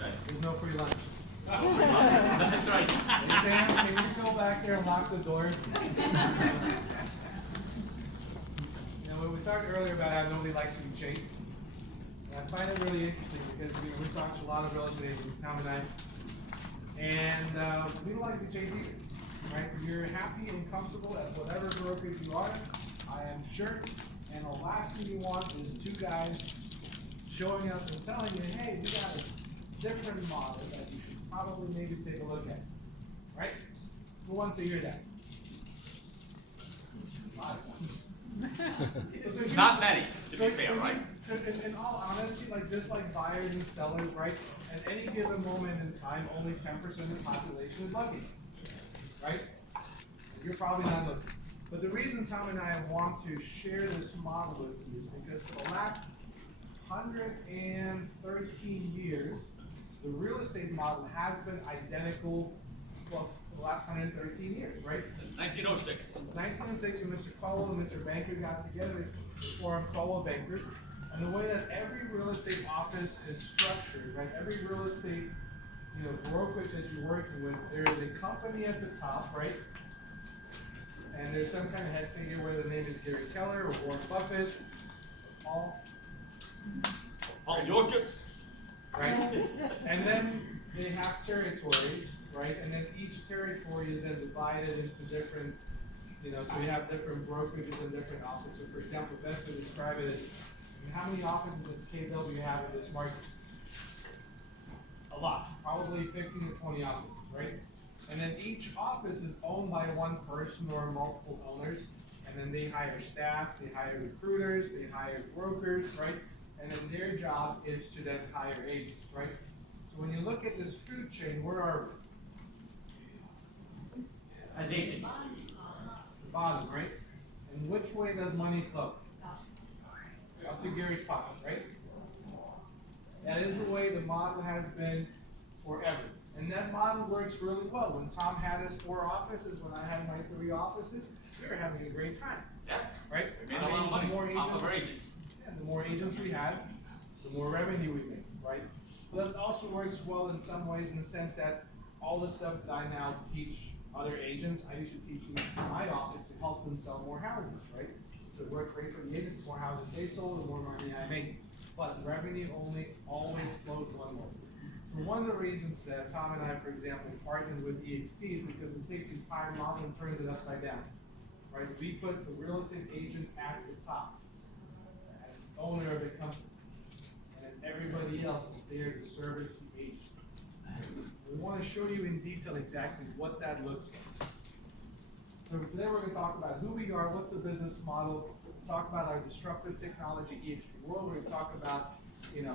say? There's no free lunch. That's right. Hey, Sam, can you go back there and lock the door? When we talked earlier about how nobody likes to be chased, I find it really interesting because we talk to a lot of real estate agents, Tom and I, and we don't like to be chased either, right? You're happy and comfortable at whatever brokerage you are, I am sure, and the last thing you want is two guys showing up and telling you, hey, we got a different model that you should probably maybe take a look at, right? Who wants to hear that? A lot of times. So Not many, to be fair, right? So in all honesty, like just like buyers and sellers, right? At any given moment in time, only 10% of the population is lucky, right? You're probably not lucky. But the reason Tom and I want to share this model with you is because for the last 113 years, the real estate model has been identical, well, for the last 113 years, right? Since 1906. Since 1906, when Mr. Caldwell and Mr. Banker got together to form Caldwell Bankers, and the way that every real estate office is structured, right? Every real estate, brokerage that you're working with, there is a company at the top, right? And there's some kind of head figure, whether the name is Gary Keller or Warren Buffett, Paul Yorkus. right? And then they have territories, right? And then each territory is then divided into different, so you have different brokerages and different offices. For example, best to describe it is, how many offices does KW have in this market? A lot, probably 15 to 20 offices, right? And then each office is owned by one person or multiple owners, and then they hire staff, they hire recruiters, they hire brokers, right? And then their job is to then hire agents, right? So when you look at this food chain, where are we? As agents. The bottom, right? And which way does money flow? Up to Gary's pocket, right? That is the way the model has been forever. And that model works really well. When Tom had his 4 offices, when I had my 3 offices, we were having a great time. Yeah. Right? We made a lot of money off of our agents. Yeah, the more agents we had, the more revenue we make, right? But it also works well in some ways in the sense that all the stuff that I now teach other agents, I used to teach in my office to help them sell more houses, right? So it worked great for the agents. The more houses they sold, the more money I made. But the revenue only always flows one way. So one of the reasons that Tom and I, for example, partnered with EXP is because it takes the entire model and turns it upside down, right? We put the real estate agent at the top as the owner of the company, and then everybody else is there to service the agent. We want to show you in detail exactly what that looks like. So today we're going to talk about who we are, what's the business model, talk about our disruptive technology, EXP World. We're going to talk about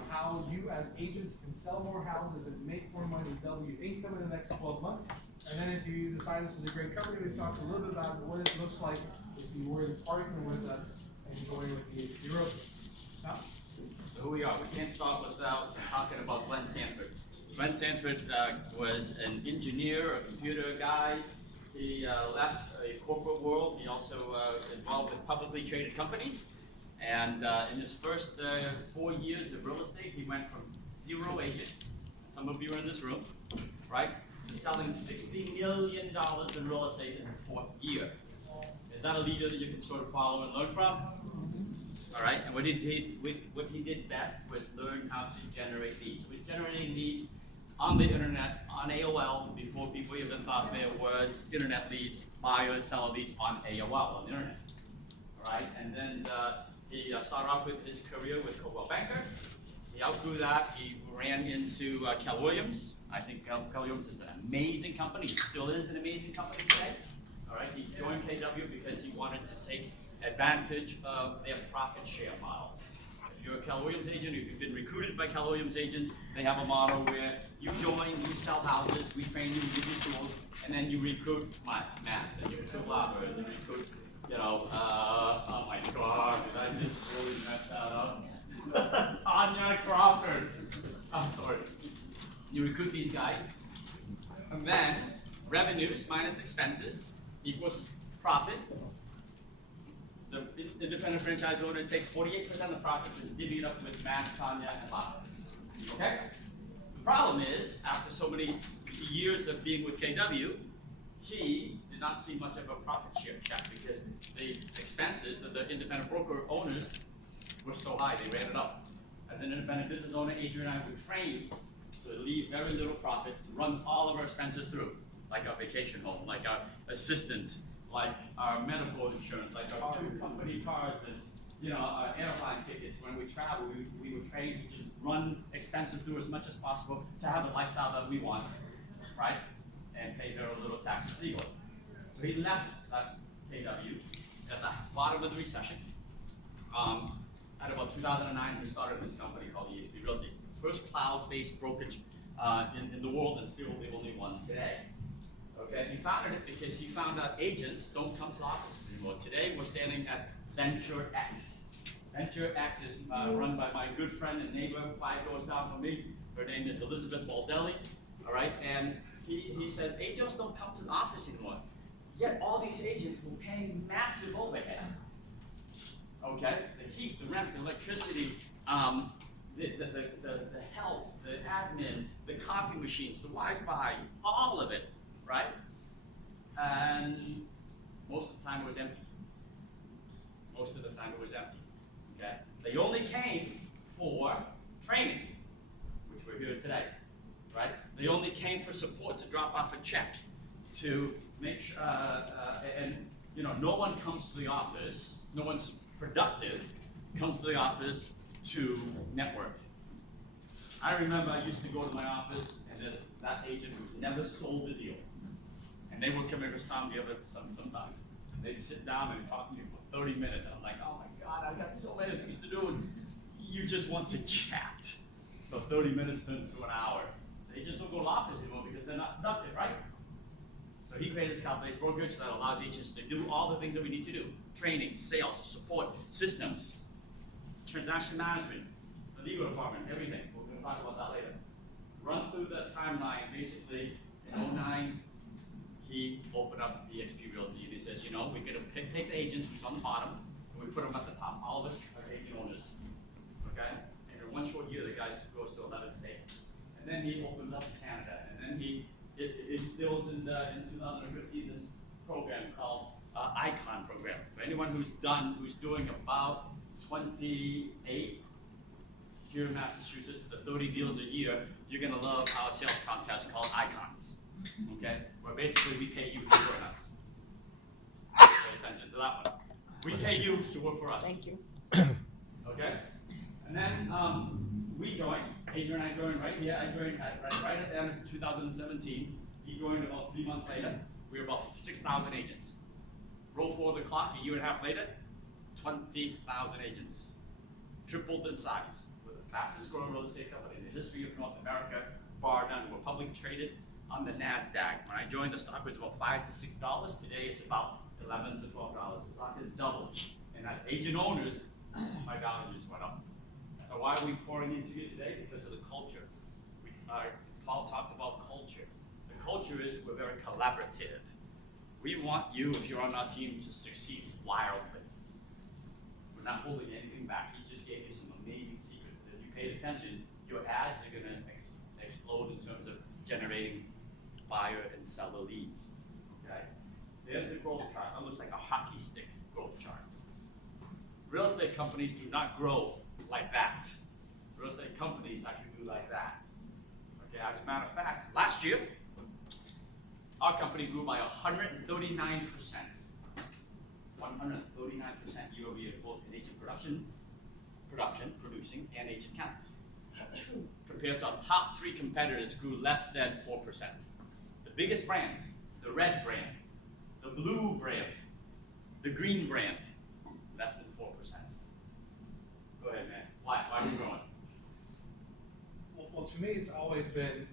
how you as agents can sell more houses and make more money, double your income in the next 12 months. And then if you decide this is a great company, we talk a little bit about what it looks like if you were to partner with us and going with EXP World. So who we are, we can't start without talking about Glenn Sanford. Glenn Sanford was an engineer, a computer guy. He left a corporate world. He also involved with publicly traded companies. And in his first 4 years of real estate, he went from 0 agents, some of you are in this room, right, to selling $60 million in real estate in his 4th year. Is that a leader that you can sort of follow and learn from? All right, and what he did best was learn how to generate leads. He was generating leads on the internet, on AOL, before people even thought there was internet leads, buyer, seller leads on AOL, on the internet. All right, and then he started off with his career with Coldwell Banker. He outgrew that. He ran into Keller Williams. I think Keller Williams is an amazing company. He still is an amazing company today. All right, he joined KW because he wanted to take advantage of their profit share model. If you're a Keller Williams agent, if you've been recruited by Keller Williams agents, they have a model where you join, you sell houses, we train you, give you tools, and then you recruit Matt, and you recruit Robert, and you recruit, oh my God, did I just really mess that up? Tanya Crawford. I'm sorry. You recruit these guys, and then revenues minus expenses equals profit. The independent franchise owner takes 48% of the profits and divvy it up with Matt, Tanya, and Bob. Okay? The problem so many years of being with KW, he did not see much of a profit share check because the expenses that the independent broker owners were so high, they ran it up. As an independent business owner, Adrian and I were trained to leave very little profit to run all of our expenses through, like our vacation home, like our assistant, like our medical insurance, like our two company cars, and our airline tickets. When we travel, we were trained to just run expenses through as much as possible to have the lifestyle that we want, right? And pay very little taxes legally. So he left KW at the bottom of the recession. At about 2009, he started this company called eXp Realty, first cloud-based brokerage in the world, and still the only one today. Okay, he founded it because he found out agents don't come to offices anymore. Today, we're standing at Venture X. Venture X is run by my good friend and neighbor 5 doors down from me. Her name is Elizabeth Baldelli. All right, and he says agents don't come to the office anymore. Yet all these agents were paying massive overhead. Okay, the heat, the rent, the electricity, the help, the admin, the coffee machines, the Wi-Fi, all of it, right? And most of the time it was empty. Most of the time it was empty. Okay, they only came for training, which we're here today, right? They only came for support to drop off a check, to make sure, and no one comes to the office, no one's productive, comes to the office to network. I remember I used to go to my office, and there's that agent who never sold a deal. And they would come every time the other sometime. And they'd sit down and talk to me for 30 minutes. And I'm like, oh my God, I've got so many things to do. And you just want to chat for 30 minutes turns to an hour. So you just don't go to the office anymore because they're not productive, right? So he created this cloud-based brokerage that allows agents to do all the things that we need to do. Training, sales, support, systems, transaction management, the legal department, everything. We're going to talk about that later. Run through the timeline. Basically, in 2009, he opened up eXp Realty, and he says, we're going to take the agents who's on the bottom, and we put them at the top. All of us are agent owners, okay? And in one short year, the guy goes to 11 states. And then he opens up Canada, and then he instills in 2015 this program called ICON program. For anyone who's doing about 28 here in Massachusetts, the 30 deals a year, you're gonna love our sales contest called Icons. Okay, where basically we pay you to join us. Pay attention to that one. We pay you to work for us. Thank you. Okay, and then we joined. Adrian and I joined right here. I joined right at the end of 2017. He joined about 3 months later. We were about 6,000 agents. Roll forward the clock, a year and a half later, 20,000 agents. Tripled in size. We're the fastest growing real estate company in the history of North America, bar none. We're publicly traded on the NASDAQ. When I joined, the stock was about $5 to $6. Today, it's about $11 to $12. The stock has doubled. And as agent owners, my value just went up. So why are we pouring into you today? Because of the culture. Paul talked about culture. The culture is we're very collaborative. We want you, if you're on our team, to succeed wildly. We're not holding anything back. He just gave you some amazing secrets. If you paid attention, your ads are going to explode in terms of generating buyer and seller leads. Okay? There's the growth chart. That looks like a hockey stick growth chart. Real estate companies do not grow like that. Real estate companies actually do like that. Okay, as a matter of fact, last year, our company grew by 139%. 139% year-over-year, both in agent producing, and agent counts. Compared to our top 3 competitors, grew less than 4%. The biggest brands, the red brand, the blue brand, the green brand, less than 4%. Go ahead, man. Why are you growing? Well, to me, it's always been,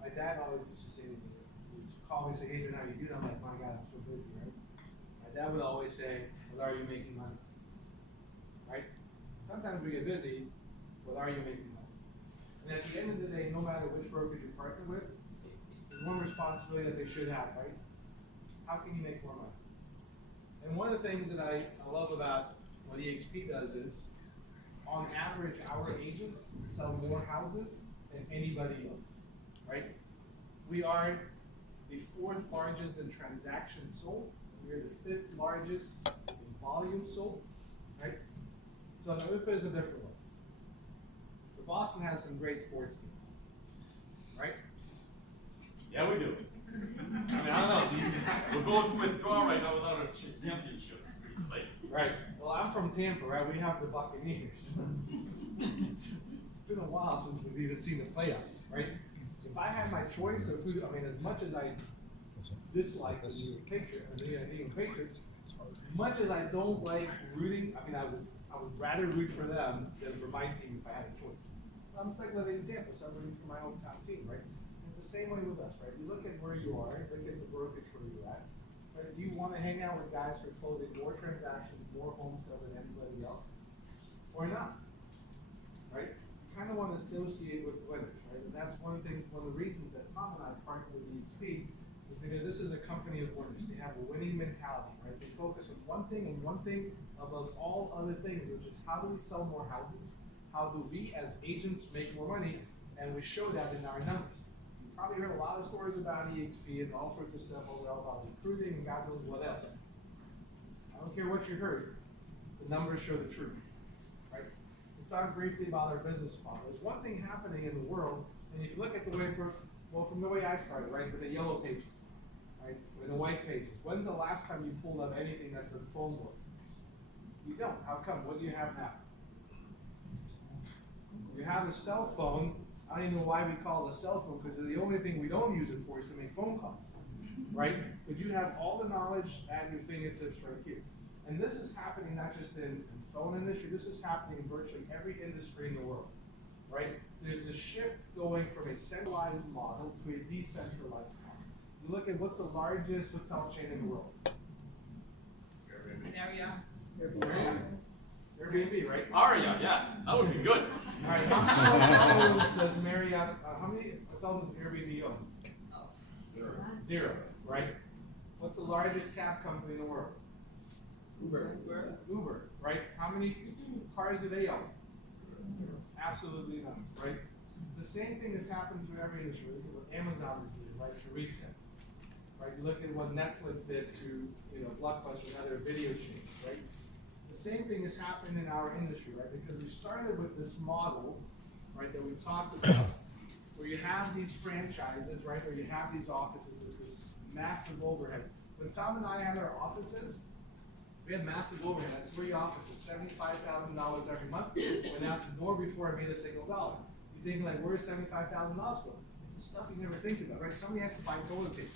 my dad always used to say to me, he would call me and say, Adrian, how you doing? I'm like, my God, I'm so busy, right? My dad would always say, well, are you making money? Right? Sometimes we get busy, but are you making money? And at the end of the day, no matter which brokerage you partner with, there's one responsibility that they should have, right? How can you make more money? And one of the things that I love about what eXp does is, on average, our agents sell more houses than anybody else, right? We are the 4th largest in transactions sold. We are the 5th largest in volume sold, right? So let me put it a different way. So Boston has some great sports teams, right? Yeah, we do. I mean, I don't know. We're going through withdrawal right now without a championship recently. Right. Well, I'm from Tampa, right? We have the Buccaneers. It's been a while since we've even seen the playoffs, right? If I had my choice of who, I mean, as much as I dislike the New England Patriots, much as I don't like rooting, I mean, I would rather root for them than for my team if I had a choice. I'm stuck living in Tampa, so I'm rooting for my hometown team, right? It's the same way with us, right? You look at where you are, look at the brokerage where you're at. Right? Do you want to hang out with guys who are closing more transactions, more home sales than anybody else, or not? Right? You kind of want to associate with winners, right? And that's one of the reasons that Tom and I partner with EXP is because this is a company of winners. They have a winning mentality, right? They focus on one thing and one thing above all other things, which is how do we sell more houses? How do we as agents make more money? And we show that in our numbers. You probably heard a lot of stories about EXP and all sorts of stuff overall about recruiting and God knows what else. I don't care what you heard, the numbers show the truth, right? Let's talk briefly about our business model. There's one thing happening in the world, and if you look at the way from the way I started, right, with the yellow pages, right, with the white pages. When's the last time you pulled up anything that's a phone book? You don't. How come? What do you have now? You have a cell phone. I don't even know why we call it a cell phone, because the only thing we don't use it for is to make phone calls, right? But you have all the knowledge at your fingertips right here. And this is happening not just in the phone industry, this is happening in virtually every industry in the world, right? There's a shift going from a centralized model to a decentralized model. You look at what's the largest hotel chain in the world? Airbnb, right? Aria, yes, that would be good. All right, how many hotels does Marriott, how many hotels does Airbnb own? 0, right? What's the largest cab company in the world? Uber, right? How many cars do they own? Absolutely none, right? The same thing has happened to every industry. Look at what Amazon is doing, right, to retail. Right? You look at what Netflix did to, Blockbuster and other video chains, right? The same thing has happened in our industry, right? Because we started with this model, right, that we talked about, where you have these franchises, right, where you have these offices with this massive overhead. When Tom and I had our offices, we had massive overhead at 3 offices, $75,000 every month, went out the door before I made a single dollar. You think like, where's $75,000 going? It's the stuff you never think about, right? Somebody has to buy toilet paper.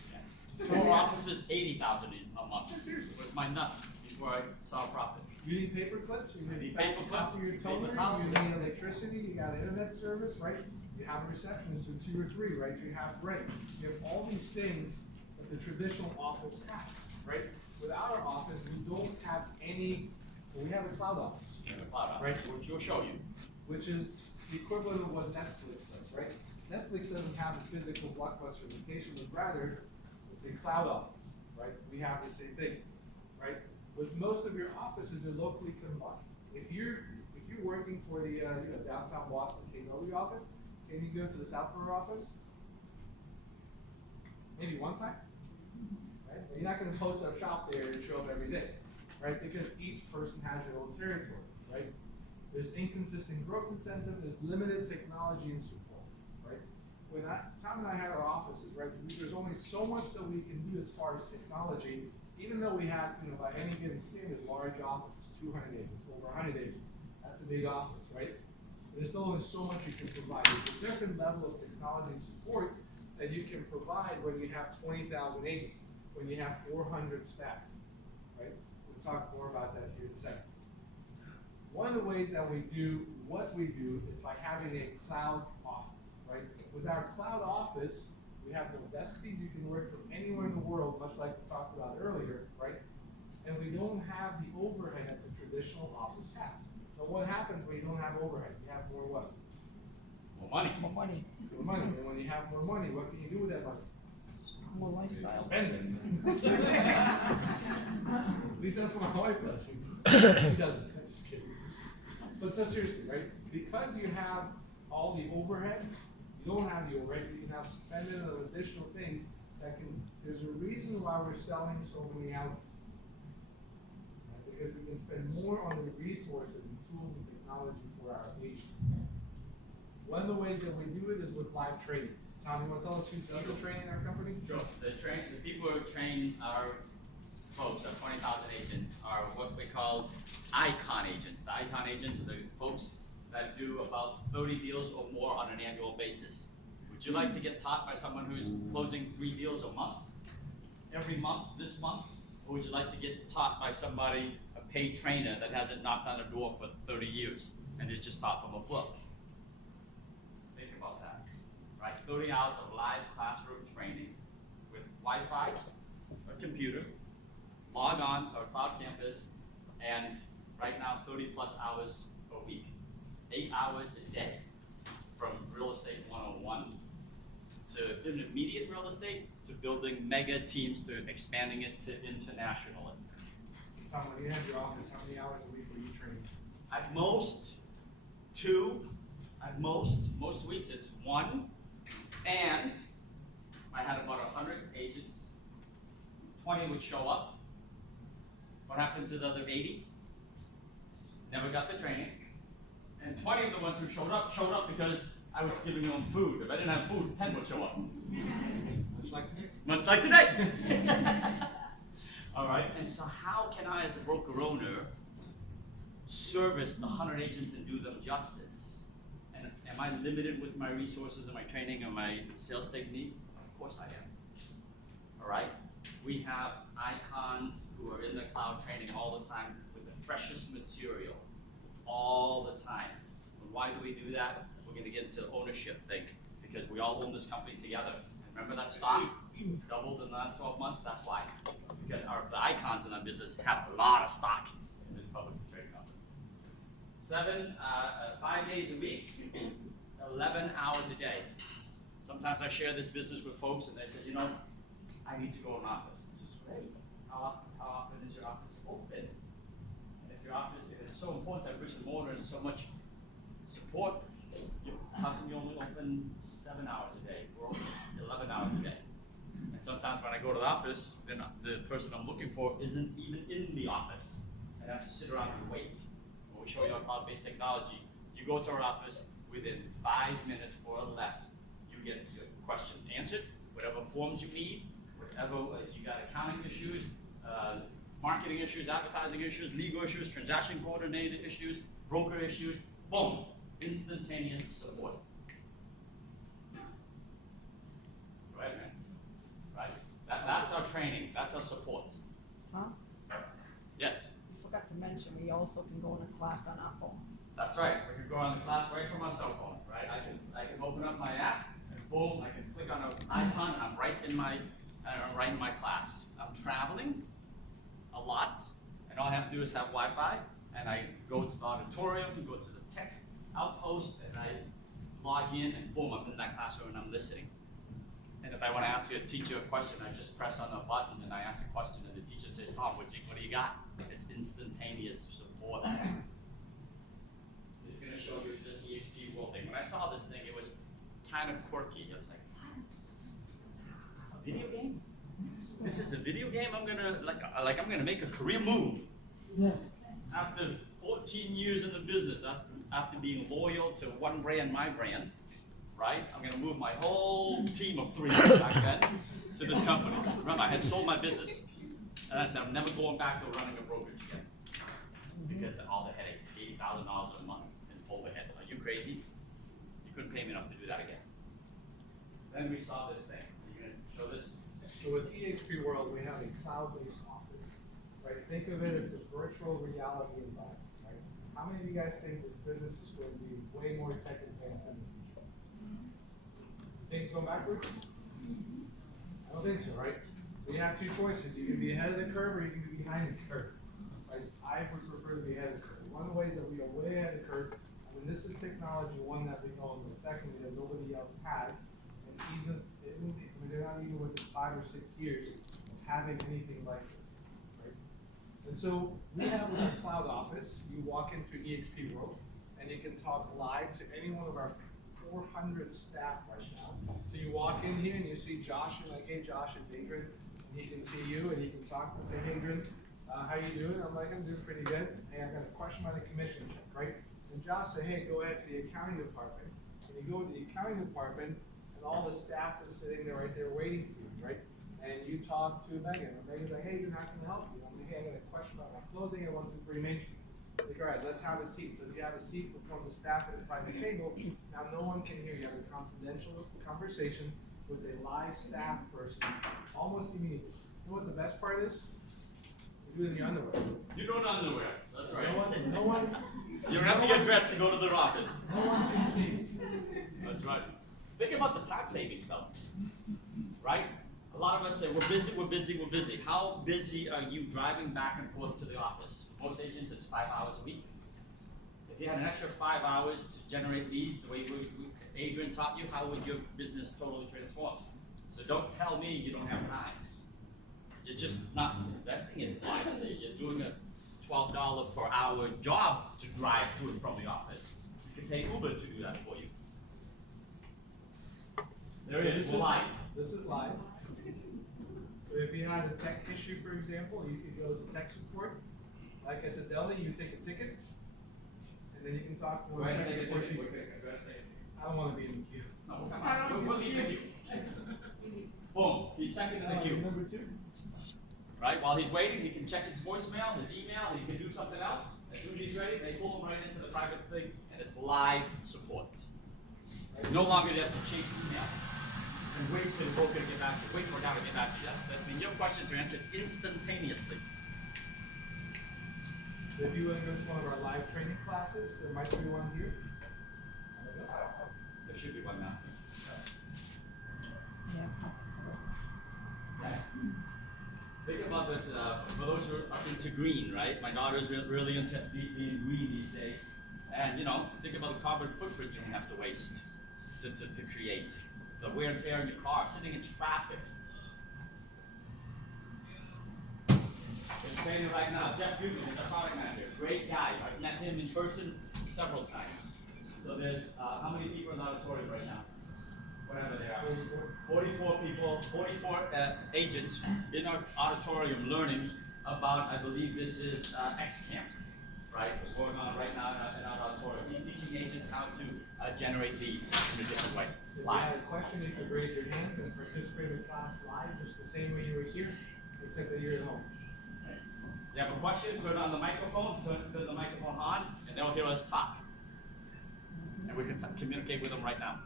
4 offices, $80,000 a month. Seriously. Was my nut before I saw a profit. You need paper clips, you need Need fax paper copy clips, your need toner, paper towels, you yeah. need electricity, you got internet service, right? You have a receptionist, so 2 or 3, right? You have rent. You have all these things that the traditional office has, right? With our office, we don't have any, we have a cloud office, In the cloud, Right. which will show you. which is the equivalent of what Netflix does, right? Netflix doesn't have a physical Blockbuster location, but rather, it's a cloud office, right? We have the same thing, right? With most of your offices, they're locally combined. If you're working for the downtown Boston KW office, can you go to the Southborough office? Maybe one time, right? But you're not going to post up shop there and show up every day, right? Because each person has their own territory, right? There's inconsistent growth incentive. There's limited technology and support, right? When Tom and I had our offices, right? There's only so much that we can do as far as technology. Even though we have, by any given standard, large offices, 200 agents, over 100 agents, that's a big office, right? But there's still only so much you can provide. There's a different level of technology and support that you can provide when you have 20,000 agents, when you have 400 staff, right? We'll talk more about that here in a second. One of the ways that we do what we do is by having a cloud office, right? With our cloud office, we have no desk fees. You can work from anywhere in the world, much like we talked about earlier, right? And we don't have the overhead that the traditional office has. So what happens when you don't have overhead? You have more what? More money. More money, More money. And when you have more money, what can you do with that money? more lifestyle. Spend it. At least that's what my wife does. She doesn't. I'm just kidding. But so seriously, right? Because you have all the overhead, You don't have the overhead, you can now spend it on additional things that can, there's a reason why we're selling so many houses. Right? Because we can spend more on the resources and tools and technology for our agents. One of the ways that we do it is with live training. Tom, you wanna tell us who does the training in our company? Sure. The people who train our folks, our 20,000 agents, are what we call icon agents. The icon agents are the folks that do about 30 deals or more on an annual basis. Would you like to get taught by someone who's closing 3 deals a month, every month, this month? Or would you like to get taught by somebody, a paid trainer that hasn't knocked on a door for 30 years and is just taught from a book? Think about that, right? 30 hours of live classroom training with Wi-Fi, a computer, log on to our cloud campus, and right now 30 plus hours a week. 8 hours a day, from real estate 101 to intermediate real estate to building mega teams to expanding it to internationally. Tom, when you have your office, how many hours a week were you training? At most 2, at most weeks it's 1, and I had about 100 agents, 20 would show up. What happened to the other 80? Never got the training. And 20 of the ones who showed up because I was giving them food. If I didn't have food, 10 would show up. Much like today? Much like today. All right, and so how can I, as a broker owner, service the 100 agents and do them justice? And am I limited with my resources and my training and my sales technique? Of course I am. All right, we have icons who are in the cloud training all the time with the freshest material. All the time. And why do we do that? We're going to get into ownership thing because we all own this company together. And remember that stock doubled in the last 12 months? That's why. Because the icons in our business have a lot of stock in this publicly traded company. 5 days a week, 11 hours a day. Sometimes I share this business with folks and they say, you know, I need to go in office. This is great. How often is your office open? Your office, if it's so important to have bricks and mortar and so much support, how come you only open 7 hours a day? We're open 11 hours a day. And sometimes when I go to the office, then the person I'm looking for isn't even in the office. And I have to sit around and wait. When we show you our cloud-based technology, you go to our office, within 5 minutes or less, you get your questions answered, whatever forms you need, whatever you got accounting issues, marketing issues, advertising issues, legal issues, transaction coordinated issues, broker issues, boom, instantaneous support. Right, man? Right? That's our training, that's our support. Tom, Yes, you forgot to mention, we also can go in a class on our phone. that's right. We can go on the class right from my cell phone, right? I can open up my app, and boom, I can click on an icon, and I'm right in my class. I'm traveling a lot, and all I have to do is have Wi-Fi, and I go to the auditorium, go to the tech outpost, and I log in, and boom, I'm in that classroom and I'm listening. And if I want to ask a teacher a question, I just press on the button and I ask a question, and the teacher says, Tom, what do you got? It's instantaneous support. It's going to show you this EXP world thing. When I saw this thing, it was kind of quirky. I was like, what? A video game? This is a video game. I'm gonna make a career move. Yeah. After 14 years in the business, after being loyal to one brand, my brand, right? I'm gonna move my whole team of 3 back then to this company. Remember, I had sold my business, and I said I'm never going back to running a brokerage again because of all the headaches, $80,000 a month in overhead. Are you crazy? You couldn't pay me enough to do that again. Then we saw this thing. Are you gonna show this? So with eXp World, we have a cloud-based office, right? Think of it as a virtual reality environment, right? How many of you guys think this business is going to be way more tech advanced in the future? Things going backwards? I don't think so, right? We have 2 choices. You can be ahead of the curve or you can be behind the curve, right? I would prefer to be ahead of the curve. One of the ways that we are way ahead of the curve, I mean, this is technology, one, that we own, but secondly, that nobody else has, and they're not even within 5 or 6 years of having anything like this, right? And so we have with our cloud office, you walk into eXp World, and you can talk live to any one of our 400 staff right now. So you walk in here and you see Josh, you're like, hey Josh, it's Adrian. And he can see you and he can talk and say, hey Adrian, how you doing? I'm like, I'm doing pretty good. Hey, I've got a question about a commission check, right? And Josh say, hey, go ahead to the accounting department. And you go to the accounting department and all the staff is sitting there right there waiting for you, right? And you talk to Megan, and Megan's like, hey, how can I help you? I'm like, hey, I got a question about my closing at 123 Main Street. Like, all right, let's have a seat. So if you have a seat with one of the staff at the private table, now no one can hear you. You have a confidential conversation with a live staff person almost immediately. You know what the best part is? You do it in your underwear. You don't underwear. That's right. No one, You don't have to get dressed to go to their office. no one can see. That's right. Think about the tax savings though, right? A lot of us say, we're busy, we're busy, we're busy. How busy are you driving back and forth to the office? Most agents, it's 5 hours a week. If you had an extra 5 hours to generate leads, the way Adrian taught you, how would your business totally transform? So don't tell me you don't have time. You're just not investing in it wisely. You're doing a $12 per hour job to drive to and from the office. You can pay Uber to do that for you. There it is, we're live. This is live. So if you had a tech issue, for example, you could go to tech support. Like at the deli, you take a ticket, and then you can talk to one of the tech support people. I don't want to be in the queue. No, come on, we'll leave with you. Boom, he's second in the queue. Number 2. Right, while he's waiting, he can check his voicemail, his email, he can do something else. As soon as he's ready, they pull him right into the private thing, and it's live support. No longer do you have to chase email and wait for the broker to get back to you, wait for a guy to get back to you. I mean, your questions are answered instantaneously. If you want to go to one of our live training classes, there might be one here. There should be one now. Yeah. Think about it, for those who are into green, right? My daughter's really into being green these days. And you know, think about the carbon footprint you don't have to waste to create. The wear and tear in your car, sitting in traffic. He's training right now. Jeff Goodman is our product manager. Great guy. I've met him in person several times. So there's, how many people in the auditorium right now? Whatever they are. 44 people, 44 agents in our auditorium learning about, I believe this is XCamp, right? What's going on right now in our auditorium. He's teaching agents how to generate leads in a different way. If you Live. had a question, you could raise your hand and participate in class live, just the same way you were here, except that you're at home. You have a question, turn on the microphone, turn the microphone on, and they'll hear us talk. And we can communicate with them right now.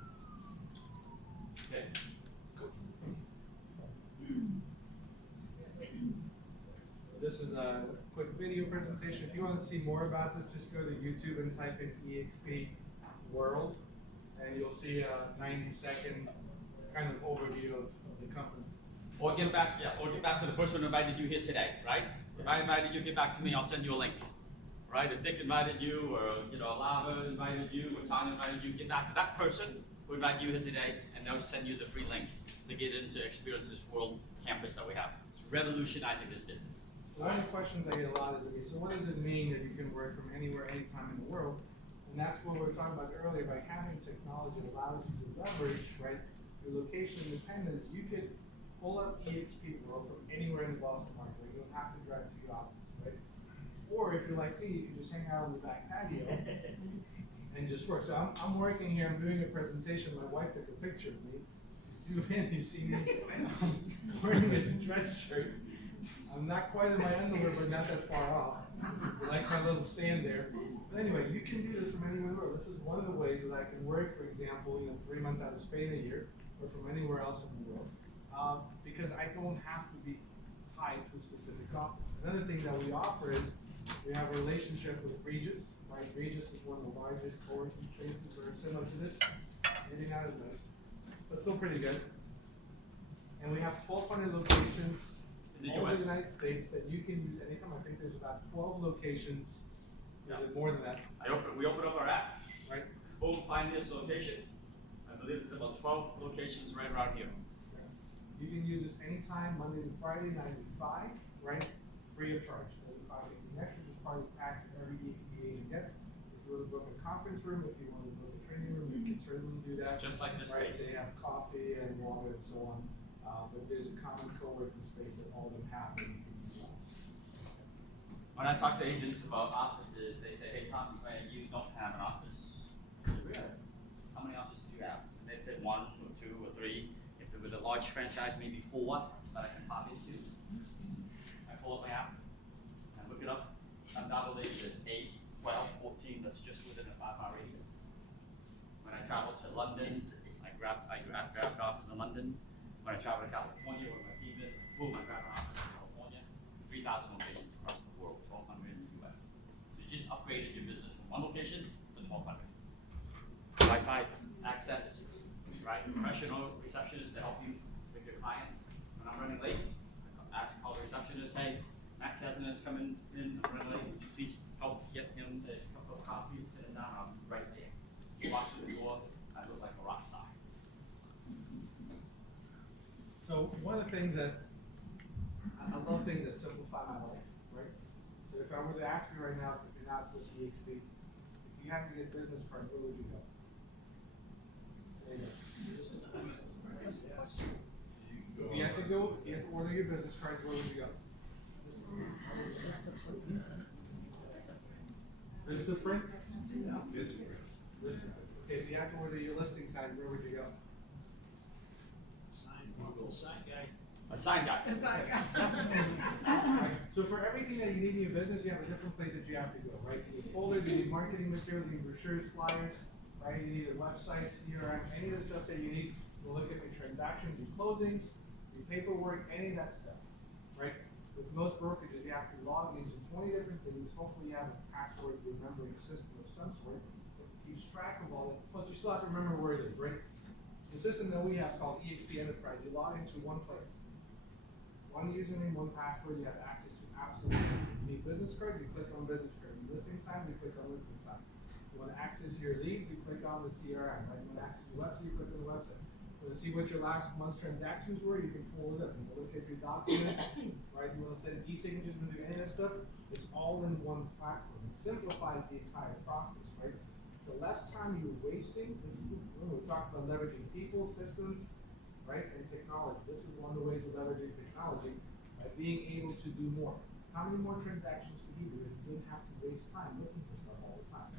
Okay. This is a quick video presentation. If you want to see more about this, just go to YouTube and type in EXP World, and you'll see a 90-second kind of overview of the company. Or get back to the person who invited you here today, right? If I invited you, get back to me, I'll send you a link. Right? If Dick invited you, or Lava invited you, or Tanya invited you, get back to that person who invited you here today, and they'll send you the free link to get into experience this world campus that we have. It's revolutionizing this business. One of the questions I get a lot is, okay, so what does it mean that you can work from anywhere, anytime in the world? And that's what we were talking about earlier. By having technology that allows you to leverage, right, your location independence, you could pull up EXP World from anywhere in the Boston market. You don't have to drive to your office, right? Or if you're like me, you can just hang out on the back patio and just work. So I'm working here, I'm doing a presentation. My wife took a picture of me. Zoom in, you see me wearing a dress shirt. I'm not quite in my underwear, but not that far off. I like my little stand there. But anyway, you can do this from anywhere in the world. This is one of the ways that I can work, for example, 3 months out of Spain a year, or from anywhere else in the world, because I don't have to be tied to a specific office. Another thing that we offer is we have a relationship with Regis, right? Regis is one of the largest co-working spaces, very similar to this. Maybe not as nice, but still pretty good. And we have 1,200 locations In the all over US? the United States that you can use anytime. I think there's about 12 locations. Is it more than that? We open up our app, Right? boom, find this location. I believe there's about 12 locations right around here. You can use this anytime, Monday to Friday, 9 to 5, right? Free of charge. Doesn't cost anything extra, just part of the pack that every EXP agent gets. If you want to book a conference room, if you want to book a training room, you can certainly do that. Just like this Right, space. they have coffee and water and so on, but there's a common co-working space that all of them have that you can utilize. When I talk to agents about offices, they say, hey, Tom, you don't have an office. I said, really? How many offices do you have? And they said 1 or 2 or 3. If they're with a large franchise, maybe 4 that I can pop into. I pull up my app, I look it up. Undoubtedly, there's 8, 12, 14 that's just within a 5-mile radius. When I travel to London, I grabbed an office in London. When I travel to California, where my team is, boom, I grab an office in California. 3,000 locations across the world, 1,200 in the US. So you just upgraded your business from 1 location to 1,200. Wi-Fi access, right? Professional receptionists to help you with your clients. When I'm running late, I have to call the receptionist, hey, Matt Kesman is coming in, I'm running late, would you please help get him a cup of coffee and sit him down, I'll be right there. He walks through the door, I look like a rock star. So one of the things that, I love things that simplify my life, right? So if I were to ask you right now, if you're not with EXP, if you had to get business card, where would you go? There you go. If you had to go, if you had to order your business cards, where would you go? Vistaprint? Vistaprint. Okay, if you had to order your listing sign, where would you go? A sign guy. Right, so for everything that you need in your business, you have a different place that you have to go, right? You need folders, you need marketing materials, you need brochures, flyers, right? You need a website, CRM, any of the stuff that you need. We'll look at your transactions, your closings, your paperwork, any of that stuff, right? With most brokerages, you have to log into 20 different things. Hopefully you have a password remembering system of some sort that keeps track of all that, but you still have to remember where it is, right? The system that we have called EXP Enterprise, you log into one place. One username, one password, you have access to absolutely. You need business cards, you click on business card. You need listing signs, you click on listing signs. You want to access your leads, you click on the CRM, right? You want to access your website, you click on the website. You want to see what your last month's transactions were, you can pull it up. You want to look at your documents, right? You want to send e-signatures, you want to do any of that stuff. It's all in one platform. It simplifies the entire process, right? The less time you're wasting, this is, we talked about leveraging people, systems, right, and technology. This is one of the ways we're leveraging technology, by being able to do more. How many more transactions could you do if you didn't have to waste time looking for stuff all the time?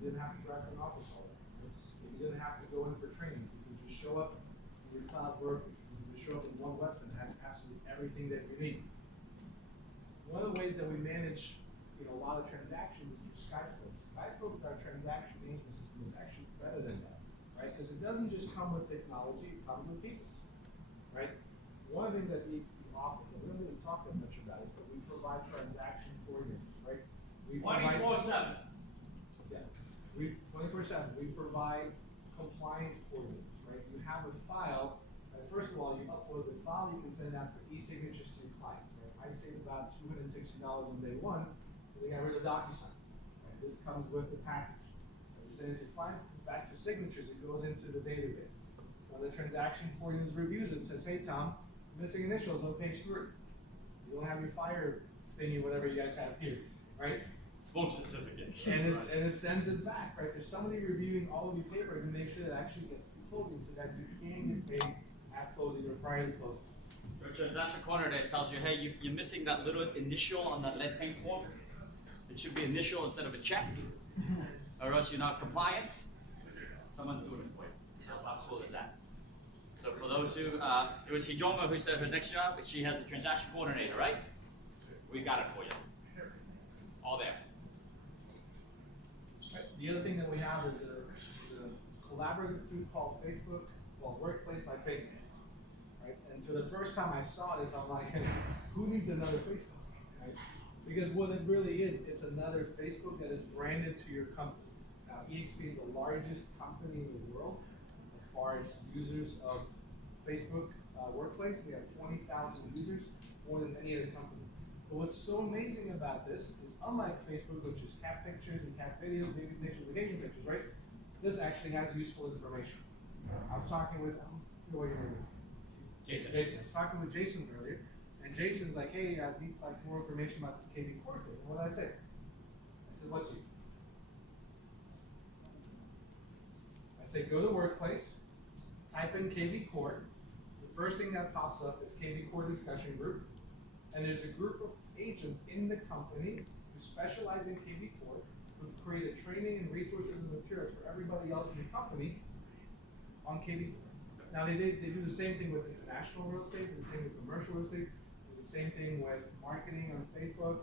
You didn't have to drive to an office all the time. If you didn't have to go in for training, you could just show up in your cloud brokerage. You could just show up in one website that has absolutely everything that you need. One of the ways that we manage, a lot of transactions is through SkySlope. SkySlope is our transaction management system. It's actually better than that, right? Because it doesn't just come with technology, it comes with people, right? One of the things that EXP offers, and we don't really talk that much about it, but we provide transaction coordinators, right? We provide 24/7. Yeah, we 24/7. We provide compliance coordinators, right? You have a file. First of all, you upload the file. You can send it out for e-signatures to your clients, right? I save about $260 on day one because I got rid of DocuSign. Right? This comes with the package. We send it to clients. Back to signatures. It goes into the database. When the transaction coordinator reviews it, says, "Hey Tom, missing initials on page 3. You don't have your fire thingy, whatever you guys have here, right?" Smoke certificate. And it sends it back, right? There's somebody reviewing all of your paper to make sure that it actually gets to closing so that you can get paid at closing or prior to closing. Your transaction coordinator tells you, hey, you're missing that little initial on that lead paint form. It should be initial instead of a check, or else you're not compliant. Someone's doing it for you. How cool is that? So for those who, it was Hijoma who said her next job, she has a transaction coordinator, right? We got it for you. All there. Right. The other thing that we have is a collaborative tool called Facebook, Workplace by Facebook. Right? And so the first time I saw this, I'm like, who needs another Facebook? Right? Because what it really is, it's another Facebook that is branded to your company. Now, EXP is the largest company in the world as far as users of Facebook Workplace. We have 20,000 users, more than any other company. But what's so amazing about this is, unlike Facebook, which is cat pictures and cat videos, baby pictures, vacation pictures, right? This actually has useful information. I was talking with, I don't know what your name is. Jason. I was talking with Jason earlier, and Jason's like, "Hey, I need more information about this KB Core thing." And what did I say? I said, "What's you?" say go to workplace, type in KV Core. The first thing that pops up is KV Core discussion group. And there's a group of agents in the company who specialize in KV Core, who've created training and resources and materials for everybody else in the company on KV Core. Now they do the same thing with international real estate, they do the same with commercial real estate, they do the same thing with marketing on Facebook,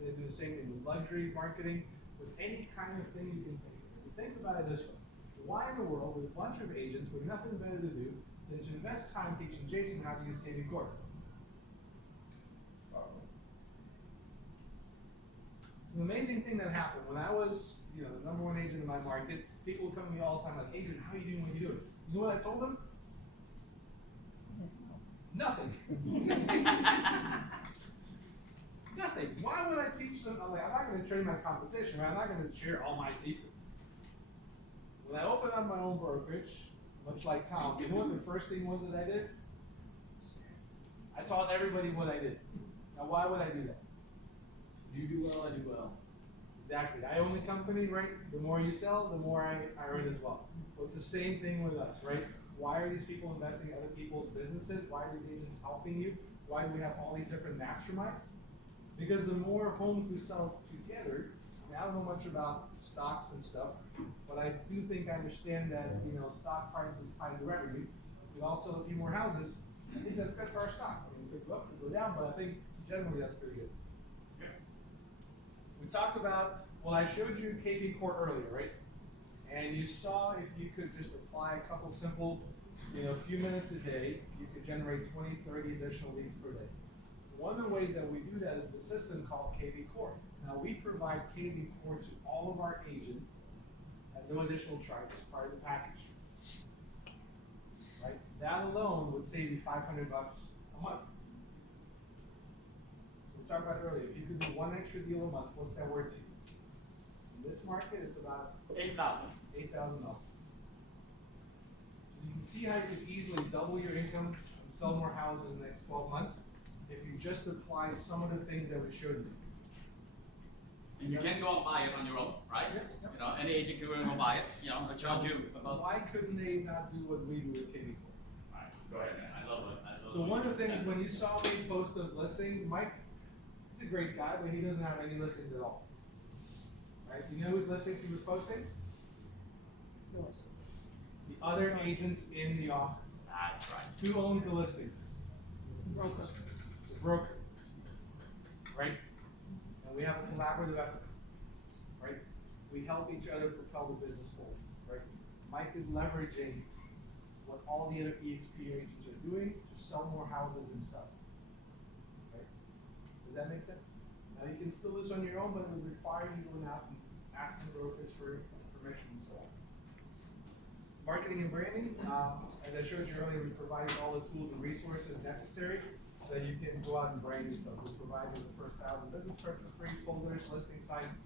they do the same thing with luxury marketing, with any kind of thing you can think of. If you think about it this way, why in the world with a bunch of agents with nothing better to do than to invest time teaching Jason how to use KV Core? It's an amazing thing that happened. When I was, the #1 agent in my market, people would come to me all the time like, agent, how are you doing when you do it? You know what I told them? Nothing. Nothing. Why would I teach them? I'm not going to train my competition, right? I'm not going to share all my secrets. When I opened up my own brokerage, much like Tom, you know what the first thing was that I did? I taught everybody what I did. Now, why would I do that? You do well, I do well. Exactly. I own the company, right? The more you sell, the more I earn as well. Well, it's the same thing with us, right? Why are these people investing in other people's businesses? Why are these agents helping you? Why do we have all these different masterminds? Because the more homes we sell together, I don't know much about stocks and stuff, but I do think I understand that, stock price is tied to revenue. We all sell a few more houses. I think that's good for our stock. I mean, it could go up, it could go down, but I think generally that's pretty good. We talked about, I showed you KV Core earlier, right? And you saw if you could just apply a couple simple, few minutes a day, you could generate 20, 30 additional leads per day. One of the ways that we do that is with a system called KV Core. Now we provide KV Core to all of our agents at no additional charge as part of the package. Right? That alone would save you $500 a month. We talked about earlier, if you could do one extra deal a month, what's that worth to you? In this market, it's about $8,000. $8,000. You can see how you could easily double your income and sell more houses in the next 12 months if you just applied some of the things that we showed you. And you can go and buy it on your own, right? Yep. Any agent can go and buy it. I charge you about. Why couldn't they not do what we do with KV Core? All right, go ahead, man. I love it. So one of the things, when you saw me post those listings, Mike, he's a great guy, but he doesn't have any listings at all. Right? You know whose listings he was posting? Yours. The other agents in the office. That's right. Who owns the listings? Broker. The broker. Right? And we have a collaborative effort. Right? We help each other propel the business forward. Right? Mike is leveraging what all the other EXP agents are doing to sell more houses himself. Right? Does that make sense? Now you can still do this on your own, but it would require you going out and asking brokers for permission and so on. Marketing and branding, as I showed you earlier, we provided all the tools and resources necessary so that you can go out and brand yourself. We provide you the first 1,000 business cards for free, folders, listing sites,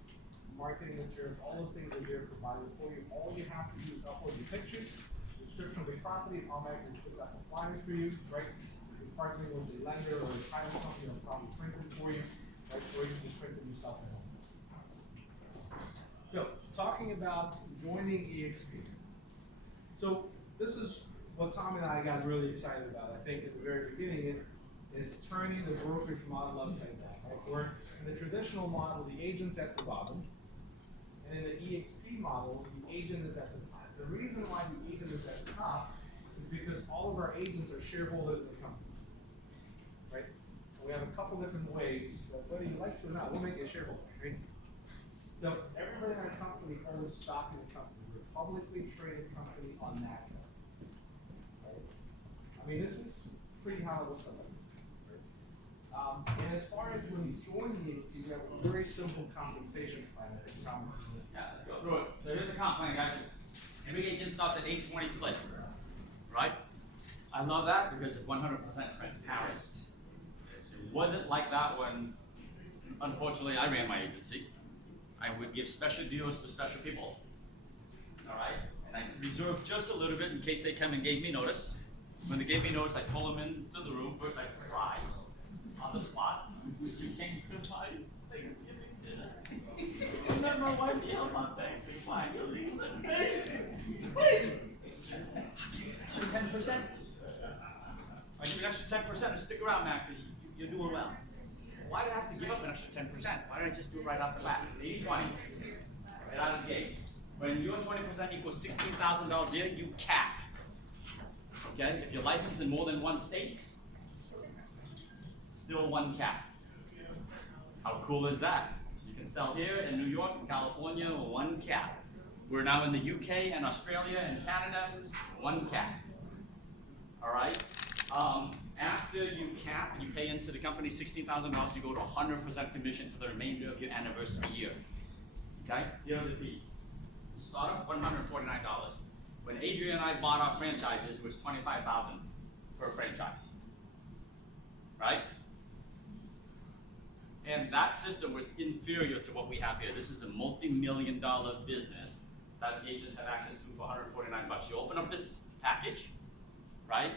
marketing materials, all those things are here provided for you. All you have to do is upload your pictures, description of the property, automatically puts out the flyers for you, right? If you're partnering with the lender or the title company, they'll probably print them for you, right? Or you can just print them yourself at home. So, talking about joining EXP. So, this is what Tom and I got really excited about, I think, at the very beginning, is turning the brokerage model upside down. Right? Where in the traditional model, the agent's at the bottom, and in the EXP model, the agent is at the top. The reason why the agent is at the top is because all of our agents are shareholders in the company. Right? And we have a couple different ways, that whether you like it or not, we'll make you a shareholder. Right? So everybody in our company owns stock in the company. We're a publicly traded company on NASDAQ. Right? I mean, this is pretty high level stuff. And as far as when you join the EXP, we have a very simple compensation plan. Yeah, let's go through it. So here's the comp plan, guys. Every agent starts at 80-20 split, right? I love that because it's 100% transparent. It wasn't like that when, unfortunately, I ran my agency. I would give special deals to special people, all right? And I reserved just a little bit in case they come and gave me notice. When they gave me notice, I pulled them into the room. First, I cried on the spot. You came to my Thanksgiving dinner. And then my wife yelled, "I'm thanking why you're leaving." Please. Extra 10%. I give you an extra 10% and stick around, man, because you're doing well. Why did I have to give up an extra 10%? Why didn't I just do it right off the bat? 80-20, right out of the gate. When your 20% equals $16,000 a year, you cap. Okay? If you're licensed in more than one state, still one cap. How cool is that? You can sell here in New York and California, one cap. We're now in the UK and Australia and Canada, one cap. All right? After you cap, you pay into the company $16,000, you go to 100% commission for the remainder of your anniversary year. Okay? Here are the fees. You start up $149. When Adrian and I bought our franchises, it was $25,000 per franchise. Right? And that system was inferior to what we have here. This is a multi-million-dollar business that agents have access to for $149. You open up this package, right?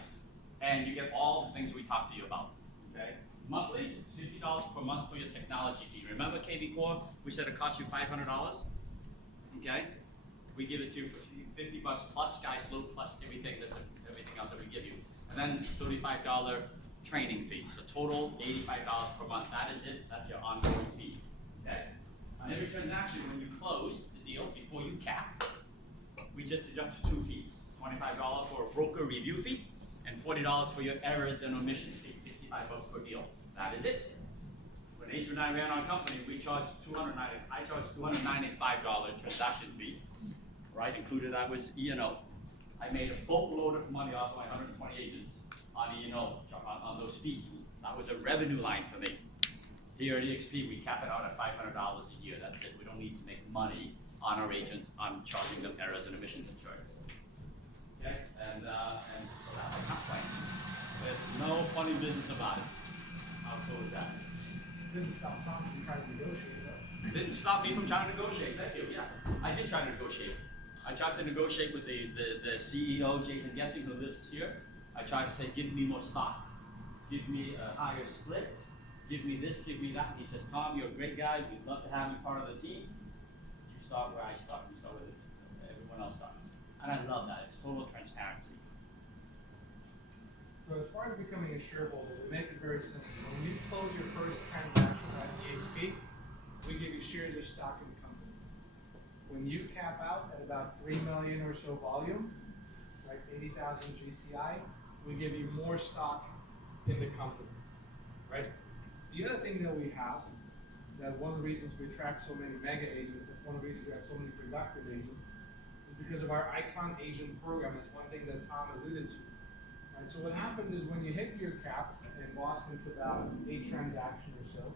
And you get all the things we talked to you about, okay? Monthly, it's $50 per month for your technology fee. Remember KV Core? We said it cost you $500, okay? We give it to you for $50 plus SkySlope plus everything else that we give you. And then $35 training fees. So total $85 per month. That is it. That's your ongoing fees, okay? On every transaction, when you close the deal before you cap, we just deduct 2 fees. $25 for a broker review fee, and $40 for your errors and omissions fee, $65 per deal. That is it. When Adrian and I ran our company, I charged $295 transaction fees, right? Included that was E&O. I made a boatload of money off of my 120 agents on E&O, on those fees. That was a revenue line for me. Here at EXP, we cap it out at $500 a year. That's it. We don't need to make money on our agents on charging them errors and omissions insurance. Okay, and so that's a comp plan. There's no funny business about it. How cool is that? Didn't stop Tom from trying to negotiate though. Didn't stop me from trying to negotiate. Thank you. Yeah, I did try to negotiate. I tried to negotiate with the CEO, Jason Gessing, who lives here. I tried to say, give me more stock. Give me a higher split. Give me this, give me that. And he says, Tom, you're a great guy. We'd love to have you part of the team. But you start where I start. You start where everyone else starts. And I love that. It's total transparency. So as far as becoming a shareholder, we make it very simple. When you close your first transaction at EXP, we give you shares of stock in the company. When you cap out at about 3 million or so volume, like 80,000 GCI, we give you more stock in the company, right? The other thing that we have, that one of the reasons we attract so many mega agents, that's one of the reasons we have so many productive agents, is because of our Icon Agent program. It's one thing that Tom alluded to. Right, so what happens is when you hit your cap, in Boston it's about 8 transactions or so,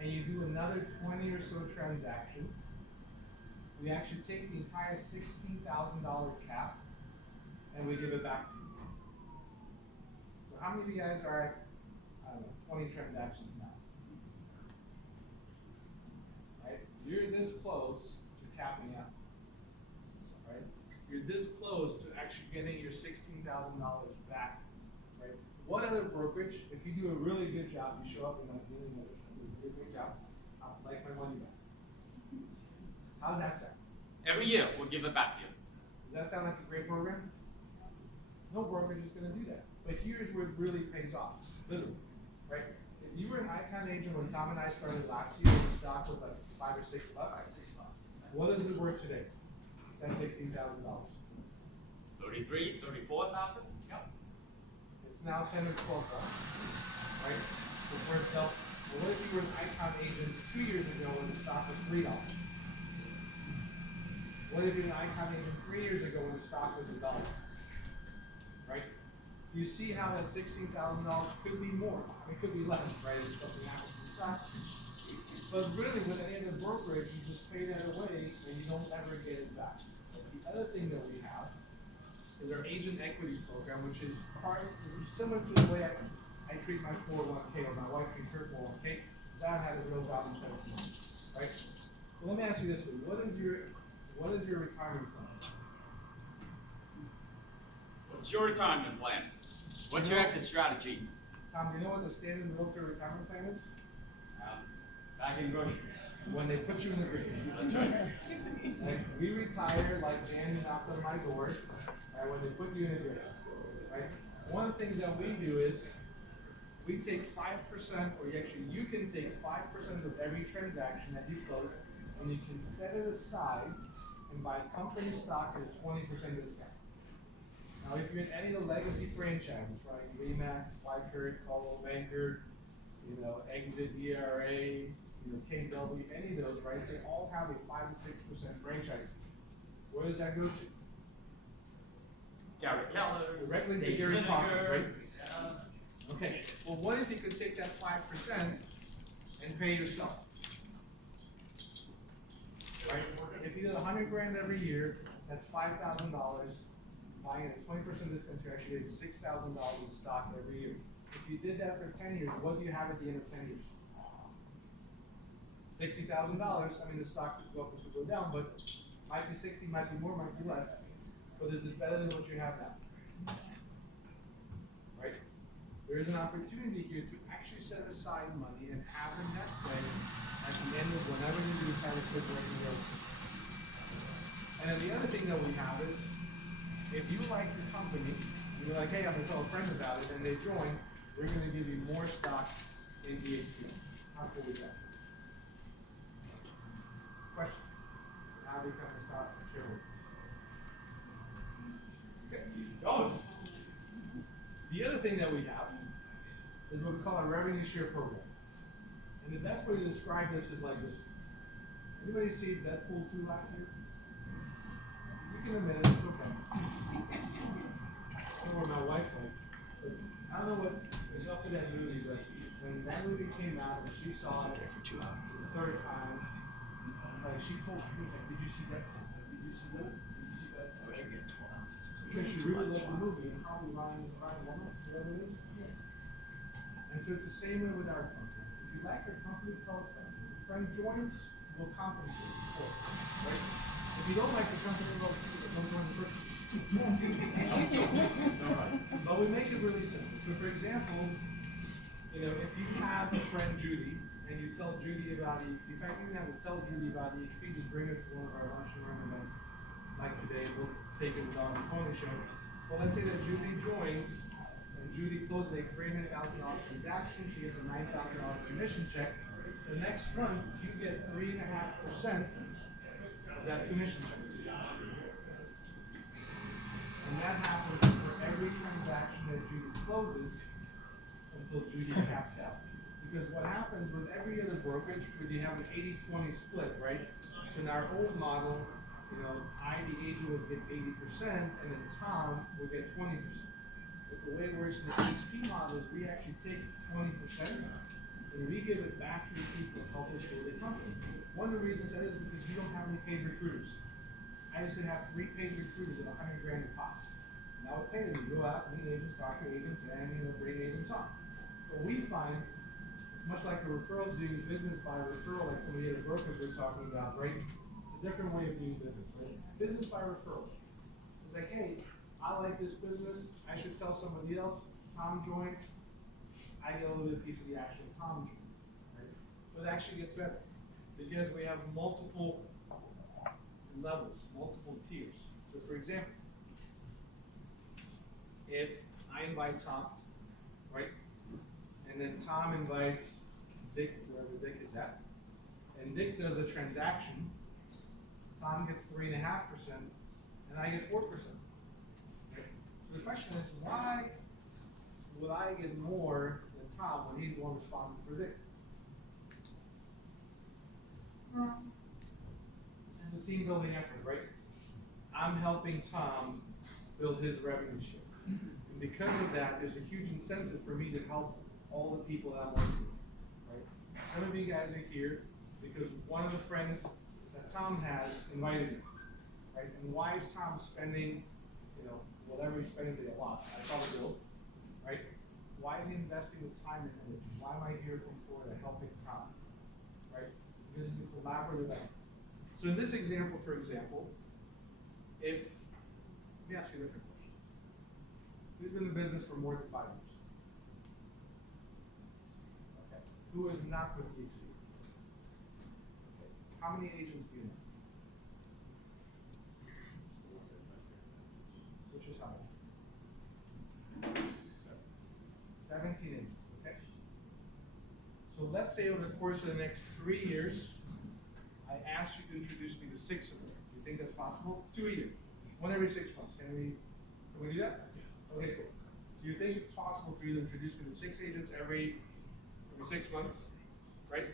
and you do another 20 or so transactions, we actually take the entire $16,000 cap and we give it back to you. So how many of you guys are at, I don't know, 20 transactions now? Right? You're this close to capping out. Right? You're this close to actually getting your $16,000 back. Right? What other brokerage, if you do a really good job, you show up and like, really notice, you do a great job, I'll like my money back. How's that sound? Every year, we'll give it back to you. Does that sound like a great program? No brokerage is going to do that. But here's where it really pays off, literally, right? If you were an Icon agent when Tom and I started last year, the stock was like $5 or $6. What is it worth today? That's $16,000. 33, 34,000? Yep. It's now 10 or 12 bucks, right? It's worth well, what if you were an Icon agent 2 years ago when the stock was $3? What if you're an Icon agent 3 years ago when the stock was $1? Right? You see how that $16,000 could be more. It could be less, right? If something happens to the stock. But really, with any other brokerage, you just pay that away and you don't ever get it back. But the other thing that we have is our agent equity program, which is similar to the way I treat my 401k or my wife treats her 401k. That had a real job in 17 months, right? So let me ask you this way: what is your retirement plan? What's your retirement plan? What's your exit strategy? Tom, do you know what the standard military retirement plan is? Bagging groceries. when they put you in the grave. Like, we retire like Jan knocked on my door, and when they put you in the grave, right? One of the things that we do is we take 5%, or you can take 5% of every transaction that you close, and you can set it aside and buy company stock at a 20% discount. Now, if you're in any of the legacy franchises, right, Remax, Weichert, Coldwell Banker, Exit, ERA, KW, any of those, right, they all have a 5 to 6% franchise fee. Where does that go to? Gary Keller. Directly into Dave Gary's pocket, Lineker, right? yeah. Okay, well, what if you could take that 5% and pay yourself? Right? If you did 100 grand every year, that's $5,000. Buying at a 20% discount, you actually did $6,000 in stock every year. If you did that for 10 years, what do you have at the end of 10 years? $60,000. I mean, the stock could go up, it could go down, but might be 60, might be more, might be less. But this is better than what you have now. Right? There is an opportunity here to actually set aside money and have a nest egg at the end of whenever you decide to quit working real estate. And then the other thing that we have is, if you like the company, you're like, hey, I'm gonna tell a friend about it, and they join, we're gonna give you more stock in DHT. How cool is that? Questions? How do you become a stock shareholder? Okay. Oh. The other thing that we have is what we call a revenue share program. And the best way to describe this is like this. Anybody see Deadpool 2 last year? You can admit it, it's okay. I don't know what my wife went, but I don't know what was up with that movie, but when that movie came out and she saw it the third time, it's like she told me, like, did you see Deadpool? Did you see that? Did you see that? Because she really loved the movie and probably Ryan Reynolds, whatever it is. And so it's the same way with our company. If you like our company, tell a friend. If a friend joins, we'll compensate for it, right? If you don't like the company, well, don't join the person. But we make it really simple. So for example, if you have a friend Judy, and you tell Judy about EXP, in fact, you can have to tell Judy about EXP, just bring her to one of our lunch and learn events. Like today, we'll take it on the pony show. Well, let's say that Judy joins, and Judy closes a $300,000 transaction, she gets a $9,000 commission check. The next month, you get 3.5% of that commission check. And that happens for every transaction that Judy closes until Judy caps out. Because what happens with every other brokerage, where you have an 80-20 split, right? So in our old model, I, the agent, would get 80%, and then Tom would get 20%. But the way it works in the EXP model is we actually take 20%, and we give it back to the people to help us grow the company. One of the reasons that is because you don't have any paid recruiters. I used to have 3 paid recruiters at 100 grand a pop. And I would pay them to go out, meet agents, talk to agents, and bring agents on. But we find it's much like a referral, doing business by referral, like some of the other brokers we're talking about, right? It's a different way of doing business, right? Business by referral. It's like, hey, I like this business, I should tell somebody else. Tom joins, I get a little bit of piece of the action. Tom joins, right? But it actually gets better because we have multiple levels, multiple tiers. So for example, if I invite Tom, right? And then Tom invites Dick, wherever Dick is at, and Dick does a transaction, Tom gets 3.5%, and I get 4%. Right? So the question is, why would I get more than Tom when he's the one responsible for Dick? This is a team building effort, right? I'm helping Tom build his revenue share. And because of that, there's a huge incentive for me to help all the people that I'm working with, right? Some of you guys are here because one of the friends that Tom has invited me, right? And why is Tom spending, whatever he's spending today, a lot? I probably will, right? Why is he investing the time and energy? Why am I here from Florida helping Tom, right? Because it's a collaborative effort. So in this example, for example, let me ask you a different question. Who's been in business for more than 5 years? Okay. Who is not with EXP? how many agents do you know? Which is how many? 17 agents, okay? So let's say over the course of the next 3 years, I asked you to introduce me to 6 of them. Do you think that's possible? 2 a year, 1 every 6 months. Can we do that? Okay, cool. So you think it's possible for you to introduce me to 6 agents every 6 months, right?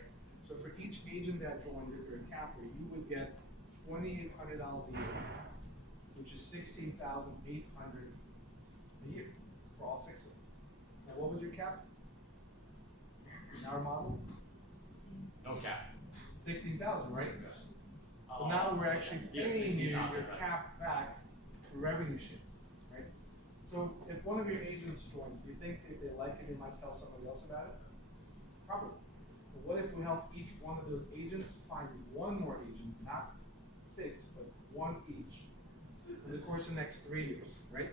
So for each agent that joins, if you're a capper, you would get $2,800 a year, which is $16,800 a year for all 6 of them. Now, what was your cap? In our model, No cap. 16,000, right? So Oh, now we're actually yeah, paying you 16,000, your right. cap back for revenue share, right? So if one of your agents joins, do you think if they like it, they might tell somebody else about it? Probably. But what if we help each one of those agents find one more agent, not 6, but 1 each, over the course of the next 3 years, right?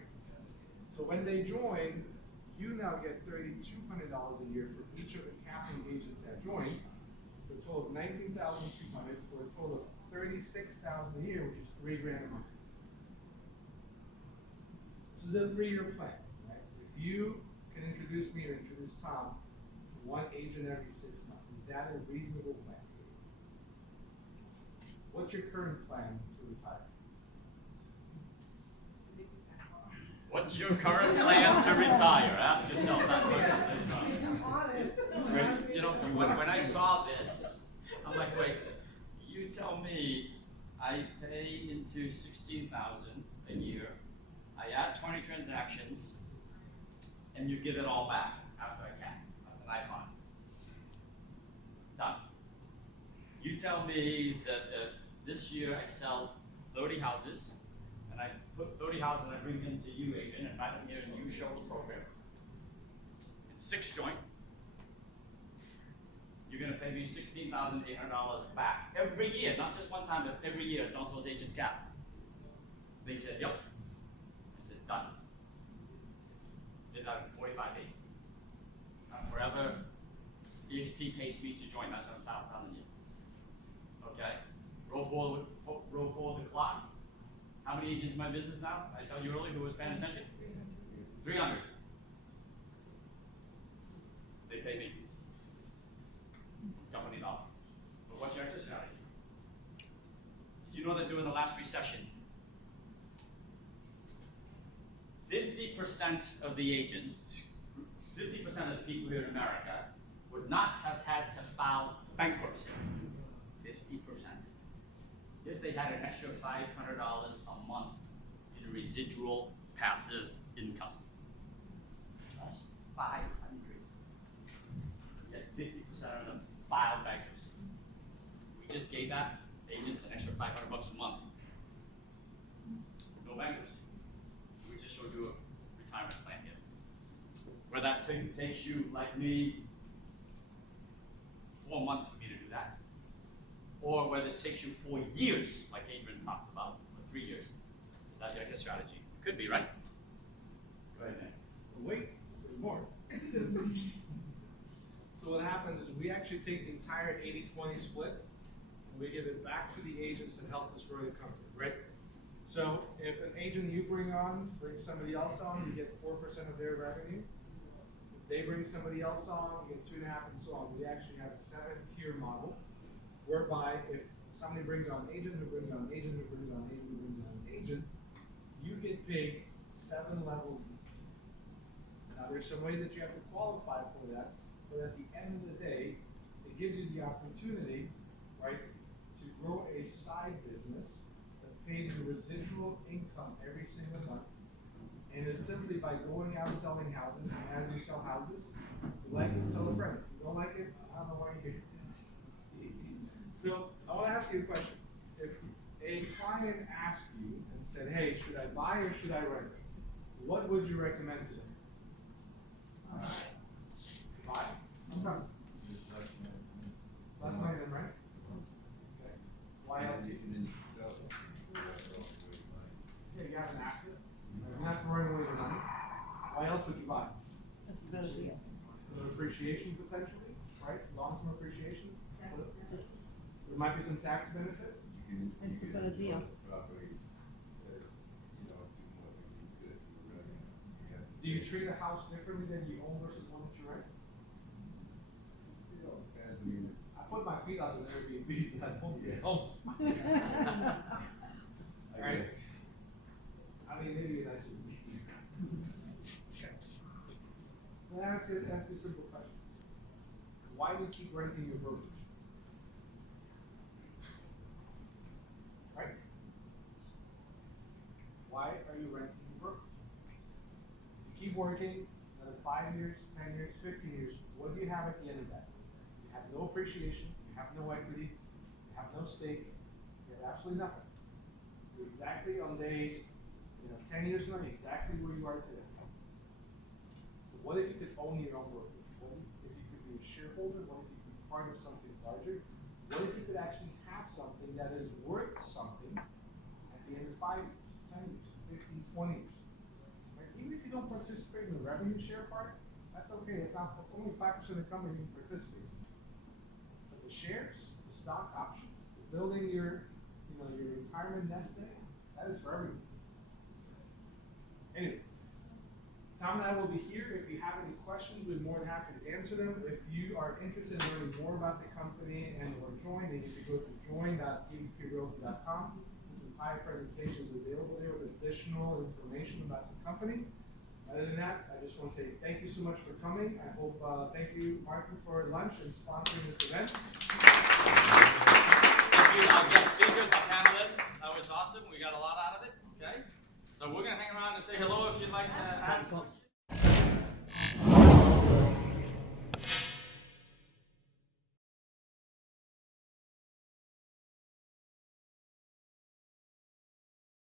So when they join, you now get $3,200 a year for each of the capping agents that joins, for a total of $19,200 for a total of $36,000 a year, which is $3,000 a month. This is a 3-year plan, right? If you can introduce me or introduce Tom to 1 agent every 6 months, is that a reasonable plan? What's your current plan to retire? What's your current plan to retire? Ask yourself that question. I'm honest. Right, you know, when I saw this, I'm like, wait, you tell me I pay into 16,000 a year, I add 20 transactions, and you give it all back after I cap. That's an icon. Done. You tell me that if this year I sell 30 houses, and I put 30 houses and I bring them to you, agent, and I'm here and you show the program, it's 6 joint, you're gonna pay me $16,800 back every year, not just one time, but every year, as long as those agents cap. They said, yep. I said, done. Did that in 45 days. Forever, EXP pays me to join, that's what I'm telling you. Okay? Roll forward the clock. How many agents in my business now? I told you earlier who was paying attention? 300. They pay me. Company dollar. But what's your exit strategy? Did you know that during the last recession, 50% of the agents, 50% of the people here in America would not have had to file bankruptcy. 50%. If they had an extra $500 a month in residual passive income. Just 500. Yet 50% of them filed bankruptcy. We just gave that agents an extra $500 a month. No bankruptcy. We just showed you a retirement plan here. Where that takes you, like me, 4 months for me to do that. Or whether it takes you 4 years, like Adrian talked about, or 3 years. Is that your exit strategy? Could be, right? Go ahead, Nick. Wait, there's more. So what happens is we actually take the entire 80-20 split and we give it back to the agents that helped us grow the company, right? So if an agent you bring on brings somebody else on, you get 4% of their revenue. If they bring somebody else on, you get 2.5% and so on. We actually have a 7-tier model whereby if somebody brings on an agent who brings on an agent who brings on an agent who brings on an agent, you get paid 7 levels deep. Now there's some way that you have to qualify for that, but at the end of the day, it gives you the opportunity, right, to grow a side business that pays you residual income every single month. And it's simply by going out selling houses, and as you sell houses, you like it, tell a friend. If you don't like it, I don't know why you're here. So I want to ask you a question. If a client asked you and said, hey, should I buy or should I rent? What would you recommend to them? Buy. Okay. Less money than rent? Okay. Why else? Yeah, you have an asset. You're not throwing away your money. Why else would you buy? That's a better deal. Appreciation potentially, right? Long-term appreciation. The There might be some tax benefits. It's a good deal. Do you treat a house differently than you own versus one that you rent? I put my feet on the Airbnbs that I don't own. Right? I mean, maybe that's what we need. Okay. So ask you a simple question. Why do you keep renting your brokerage? Right? Why are you renting your brokerage? You keep working, another 5 years, 10 years, 15 years, what do you have at the end of that? You have no appreciation, you have no equity, you have no stake, you have absolutely nothing. You're exactly on day, 10 years from now, you're exactly where you are today. But what if you could own your own brokerage? What if you could be a shareholder? What if you could be part of something larger? What if you could actually have something that is worth something at the end of 5 years, 10 years, 15, 20 years? Right? Even if you don't participate in the revenue share part, that's okay. That's only 5% of the company you participate in. But the shares, the stock options, the building your retirement nest egg, that is for everyone. Anyway, Tom and I will be here. If you have any questions, we're more than happy to answer them. If you are interested in learning more about the company and or joining, if you go to join.exprealty.com, this entire presentation is available there with additional information about the company. Other than that, I just want to say thank you so much for coming. I hope, thank you, Martin, for lunch and sponsoring this event. Thank you, our guest speakers, our panelists. That was awesome. We got a lot out of it. Okay. So we're gonna hang around and say hello if you'd like to ask.